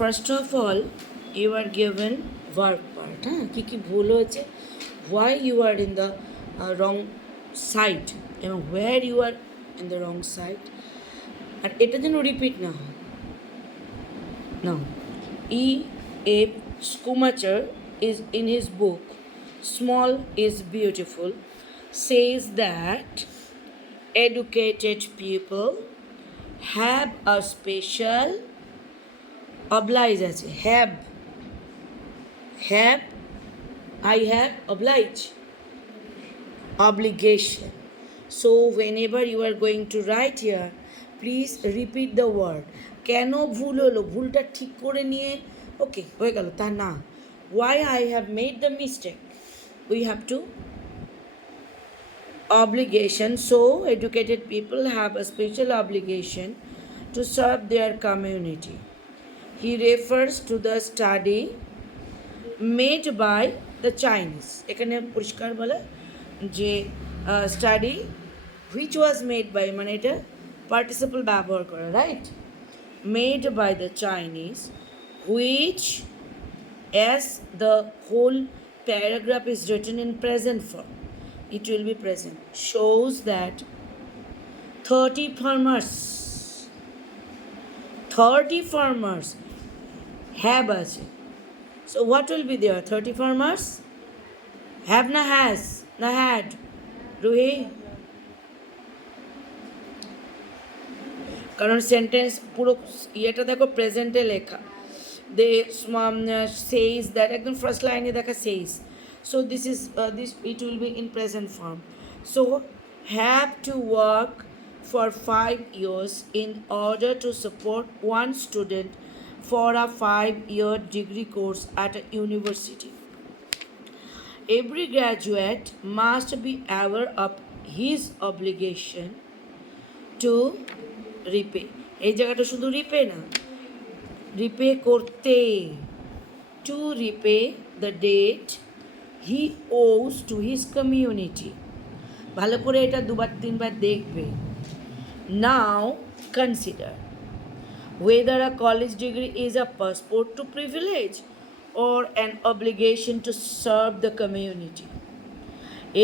First of all, you are given verb part. কি ভুল হয়েছে, why you are in the wrong side এবং where you are in the wrong side, আর এটা যেন repeat না হয়। Now, E.A. Schumacher is in his book Small is Beautiful says that educated people have a special oblige আছে, have I have oblige obligation. So whenever you are going to write here, please repeat the word. কেন ভুল হলো, ভুলটা ঠিক করে নিয়ে ওকে হয়ে গেল তা না, why I have made the mistake, we have to obligation. So educated people have a special obligation to serve their community. He refers to the study made by the Chinese. এখানে পরিষ্কার বলে যে study which was made by মানে এটা participle ব্যবহার করে, right? Made by the Chinese, which as the whole paragraph is written in present form, it will be present, shows that 30 farmers have আছে. So what will be there? 30 farmers have na has na had, Ruhi? কারণ sentence পুরো ইয়েটা দেখো প্রেজেন্টে লেখা, দে সেইজ that একদম first লাইনে দেখা সেইজ, so this is this it will be in present form. So have to work for 5 years in order to support one student for a 5-year degree course at a university. Every graduate must be aware of his obligation to repay. এই জায়গাটা শুধু repay না, repay করতে, to repay the debt he owes to his community. ভালো করে এটা 2-3 বার দেখবে. Now consider whether a college degree is a passport to privilege or an obligation to serve the community.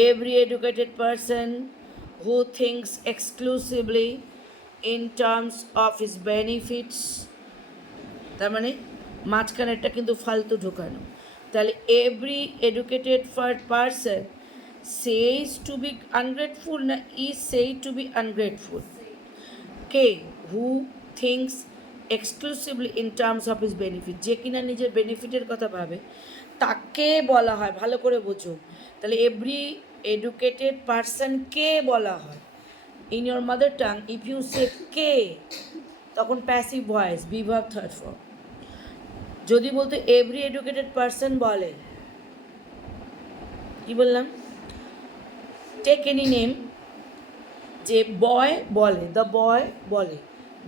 Every educated person who thinks exclusively in terms of his benefits, তার মানে মাঝখানেরটা কিন্তু ফালতু ঢোকানো, তাহলে every educated person says to be ungrateful না is said to be ungrateful. Okay, who thinks exclusively in terms of his benefit, যে কিনা নিজের বেনিফিটের কথা ভাবে তাকে বলা হয়, ভালো করে বোঝো, তাহলে এভরি এডুকেটেড পার্সনকে বলা হয়। In your mother tongue if you say কে, তখন প্যাসিভ ভয়েস, বিভাব থার্ড ফর্ম। যদি বলতো এভরি এডুকেটেড পার্সন বলে, কি বললাম, টেক এনি নেম, যে বয় বলে, দ্য বয় বলে,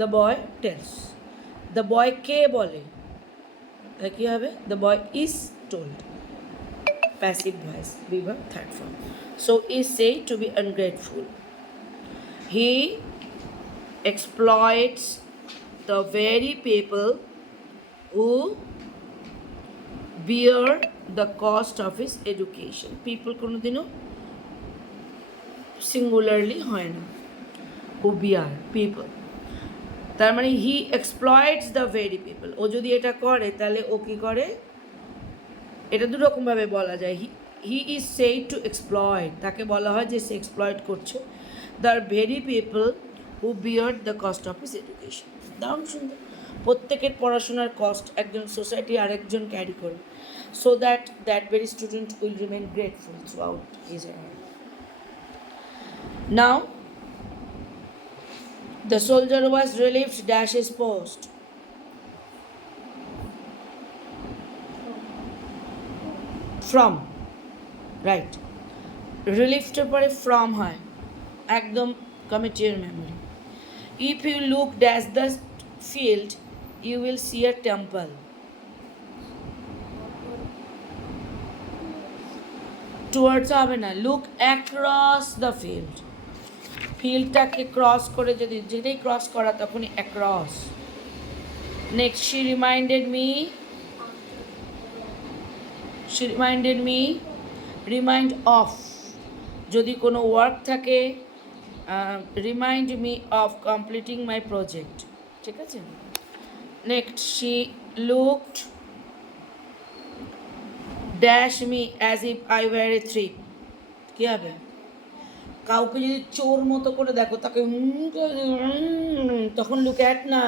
the boy tells, the boy কে বলে, তাহলে কী হবে, the boy is told, passive voice, বিভাব third form. So is said to be ungrateful. He exploits the very people who bear the cost of his education. People কোনোদিনও singularly হয় না, who bear people, তার মানে হি এক্সপ্লয়েটস the very people. ও যদি এটা করে তাহলে ও কী করে, এটা দুরকমভাবে বলা যায়, he is said to exploit, তাকে বলা হয় যে সে এক্সপ্লয়েট করছে, the very people who bear the cost of his education. দারুণ সুন্দর, প্রত্যেকের পড়াশোনার কস্ট একজন সোসাইটি আরেকজন ক্যারি করবে, so that very student will remain grateful through out his life. Now, the soldier was relieved dash his post. From, right, relieved পরে from হয়, একদম commit your memory. If you look dash the field, you will see a temple. Towards হবে না, look across the field. ফিল্ডটাকে cross করে, যদি যেটাই cross করা তখনই across, Next, she reminded me, remind of, যদি কোনো ওয়ার্ক থাকে, remind me of completing my project, ঠিক আছে। Next, she looked dash me as if I were a thief, কী হবে? কাউকে যদি চোর মতো করে দেখো তাকে তখন লুক অ্যাট না,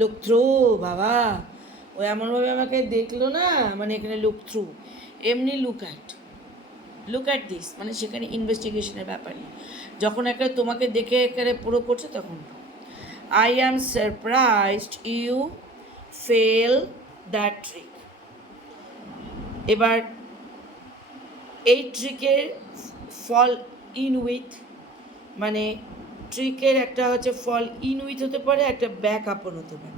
লুক থ্রু, বাবা ও এমনভাবে আমাকে দেখলো না, মানে এখানে লুক থ্রু, এমনি লুক অ্যাট দিস, মানে সেখানে ইনভেস্টিগেশনের ব্যাপার নেই। যখন একটা তোমাকে দেখে একেবারে পুরো করছে তখন I am surprised you fell that trick. এবার এই ট্রিকের ফল ইন উইথ, মানে ট্রিকের একটা হচ্ছে ফল ইন উইথ হতে পারে, একটা ব্যাক আপন হতে পারে।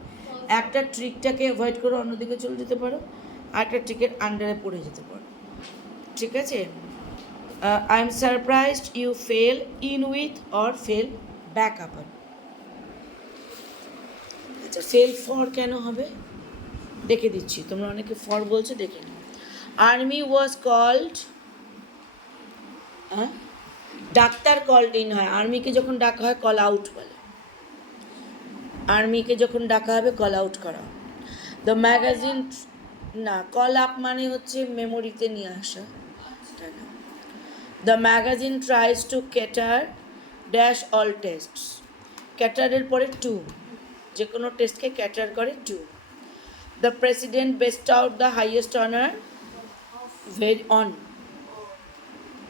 একটা ট্রিকটাকে অ্যাভয়েড করে অন্যদিকে চলে যেতে পারো, আর একটা ট্রিকের আন্ডারে পড়ে যেতে পারো, ঠিক আছে। I am surprised you fell in with or fell back upon. আচ্ছা, ফেল ফর কেন হবে দেখে দিচ্ছি, তোমরা অনেকে ফর বলছো, দেখে নিও। Army was called, doctor called in হয়, আর্মিকে যখন ডাকা হয় কল আউট বলে, আর্মিকে যখন ডাকা হবে কল আউট করা। দ্য ম্যাগাজিন, না, কল আপ মানে হচ্ছে মেমোরিতে নিয়ে আসা। The magazine tries to cater dash all tests, ক্যাটারের পরে টু, যে কোনো টেস্টকে ক্যাটার করে to. The president bestowed the highest honour very on,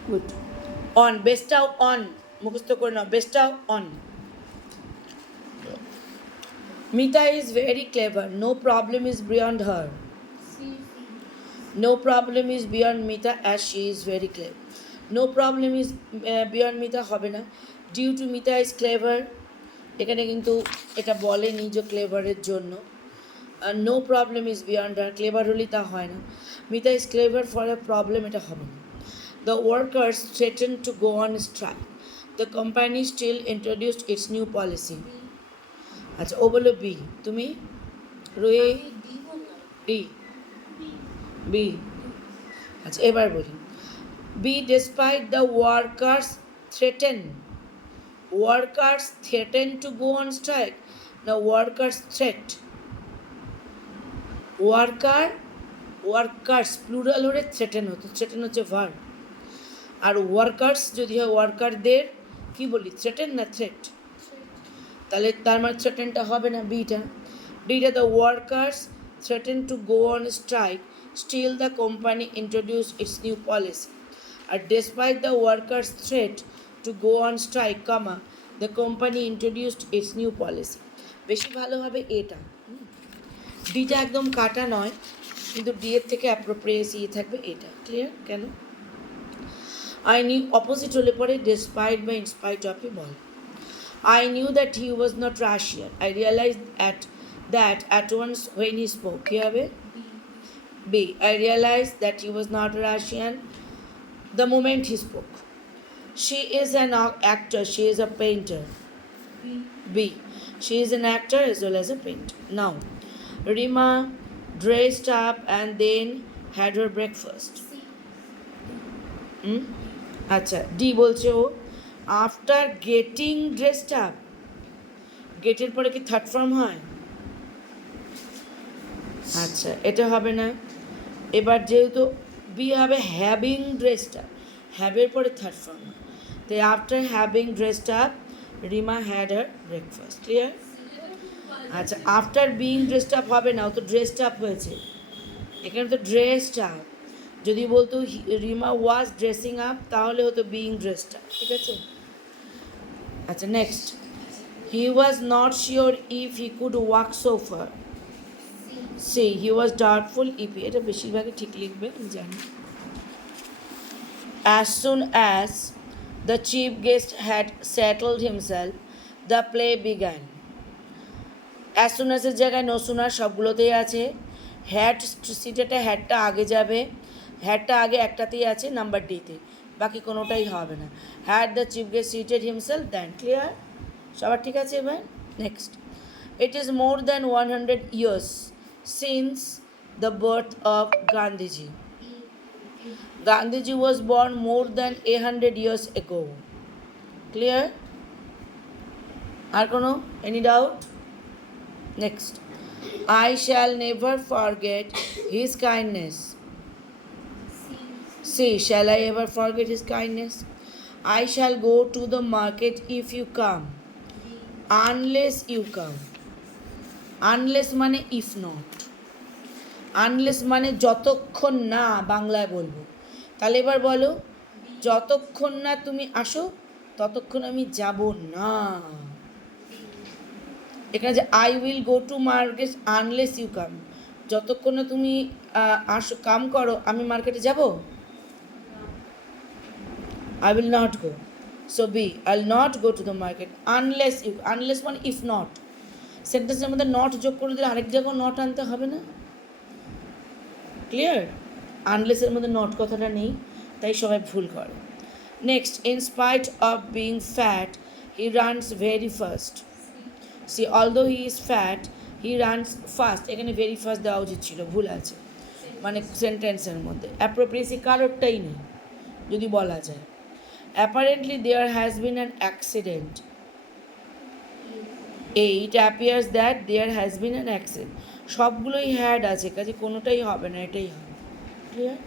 good, on, bestowed on, মুখস্থ করে নাও, bestowed on. Mita is very clever. No problem is beyond her. No problem is beyond Mita as she is very clever. No problem is beyond Mita হবে না, due to Mita is clever, এখানে কিন্তু এটা বলেনি যে ক্লেভারের জন্য। No problem is beyond her, clever হলেই তা হয় না। Mita is clever for a problem, এটা হবে না। The workers threaten to go on strike, the company still introduced its new policy. আচ্ছা, ও বললো বি, তুমি রয়ে ডি, বি। আচ্ছা, এবার বলি, B despite the workers threaten, workers threaten to go on strike, না ওয়ার্কার্স থ্রেট, ওয়ার্কার্স প্লুরাল হলে থ্রেটেন হতো, থ্রেটেন হচ্ছে ভার্ব, আর ওয়ার্কার্স যদি হয় ওয়ার্কারদের, কি বলি, থ্রেটেন না থ্রেট, তাহলে তার মানে থ্রেটেনটা হবে না, বিটা। ডিটা, the workers threaten to go on strike, still the company introduce its new policy. আর despite the workers threat to go on strike, comma, the company introduced its new policy. বেশি ভালো হবে এটা, ডিটা একদম কাটা নয়, কিন্তু ডি এর থেকে অ্যাপ্রোপ্রিয়েসি থাকবে এটা, ক্লিয়ার? কেন আই নিউ অপোজিট হলে পরে ডেসপাইট বা ইনস্পাইট অফই বল। I knew that he was not Russian. I realized that at once when he spoke. Kya hobe? B. I realized that he was not Russian the moment he spoke. She is an actor. She is a painter. B. She is an actor as well as a painter. Now, Rima dressed up and then had her breakfast. আচ্ছা, D বলছে ও after getting dressed up, গেটের পরে কি third form হয়? আচ্ছা, এটা হবে না। এবার যেহেতু বি হবে হ্যাভিং ড্রেসড আপ, হ্যাভের পরে থার্ড ফর্ম হয়, তাই after having dressed up Rima had her breakfast, clear? আচ্ছা, আফটার বিং ড্রেসড আপ হবে না, ও তো ড্রেসড আপ হয়েছে, এখানে তো ড্রেসড আপ। যদি বলতো রিমা ওয়াজ ড্রেসিং আপ তাহলে হতো বিং ড্রেসড আপ, ঠিক আছে? আচ্ছা, next, he was not sure if he could walk so far. See, he was doubtful if, এটা বেশিরভাগই ঠিক লিখবে, আমি জানি। As soon as the chief guest had settled himself the play began. As soon অ্যাজের জায়গায় নো সুনার সবগুলোতেই আছে। হ্যাড সিটেটা হ্যাডটা আগে যাবে, হ্যাডটা আগে একটাতেই আছে, নাম্বার ডিতে, বাকি কোনোটাই হবে না। Had the chief guest seated himself then, clear? সবার ঠিক আছে? এবার next, It is more than 100 years since the birth of Gandhiji. Gandhiji was born more than 100 years ago. Clear? Are kono any doubt? Next. I shall never forget his kindness. See, shall I ever forget his kindness? I shall go to the market if you come, unless you come. Unless মানে if not. Unless মানে যতক্ষণ না বাংলায় বলবো। তাহলে এবার বলো, যতক্ষণ না তুমি আসো ততক্ষণ আমি যাব না। এখানে যে I will go to market unless you come, যতক্ষণ না তুমি আসো কাম করো আমি মার্কেটে যাব? I will not go. So B, I'll not go to the market unless you, unless মানে if not, সেন্টেন্সের মধ্যে নট যোগ করে দিলে আরেক জায়গায় নট আনতে হবে না? ক্লিয়ার? আনলেসের মধ্যে নট কথাটা নেই, তাই সবাই ভুল করে। Next, in spite of being fat he runs very fast. See although he is fat he runs fast, এখানে ভেরি ফাস্ট দেওয়া উচিত ছিল, ভুল আছে, মানে সেন্টেন্সের মধ্যে অ্যাপ্রোপ্রিয়েসি কারোরটাই নেই যদি বলা যায়। Apparently there has been an accident. It appears that there has been an accident. সবগুলোই হ্যাড আছে, কাজে কোনোটাই হবে না, এটাই হবে। ক্লিয়ার?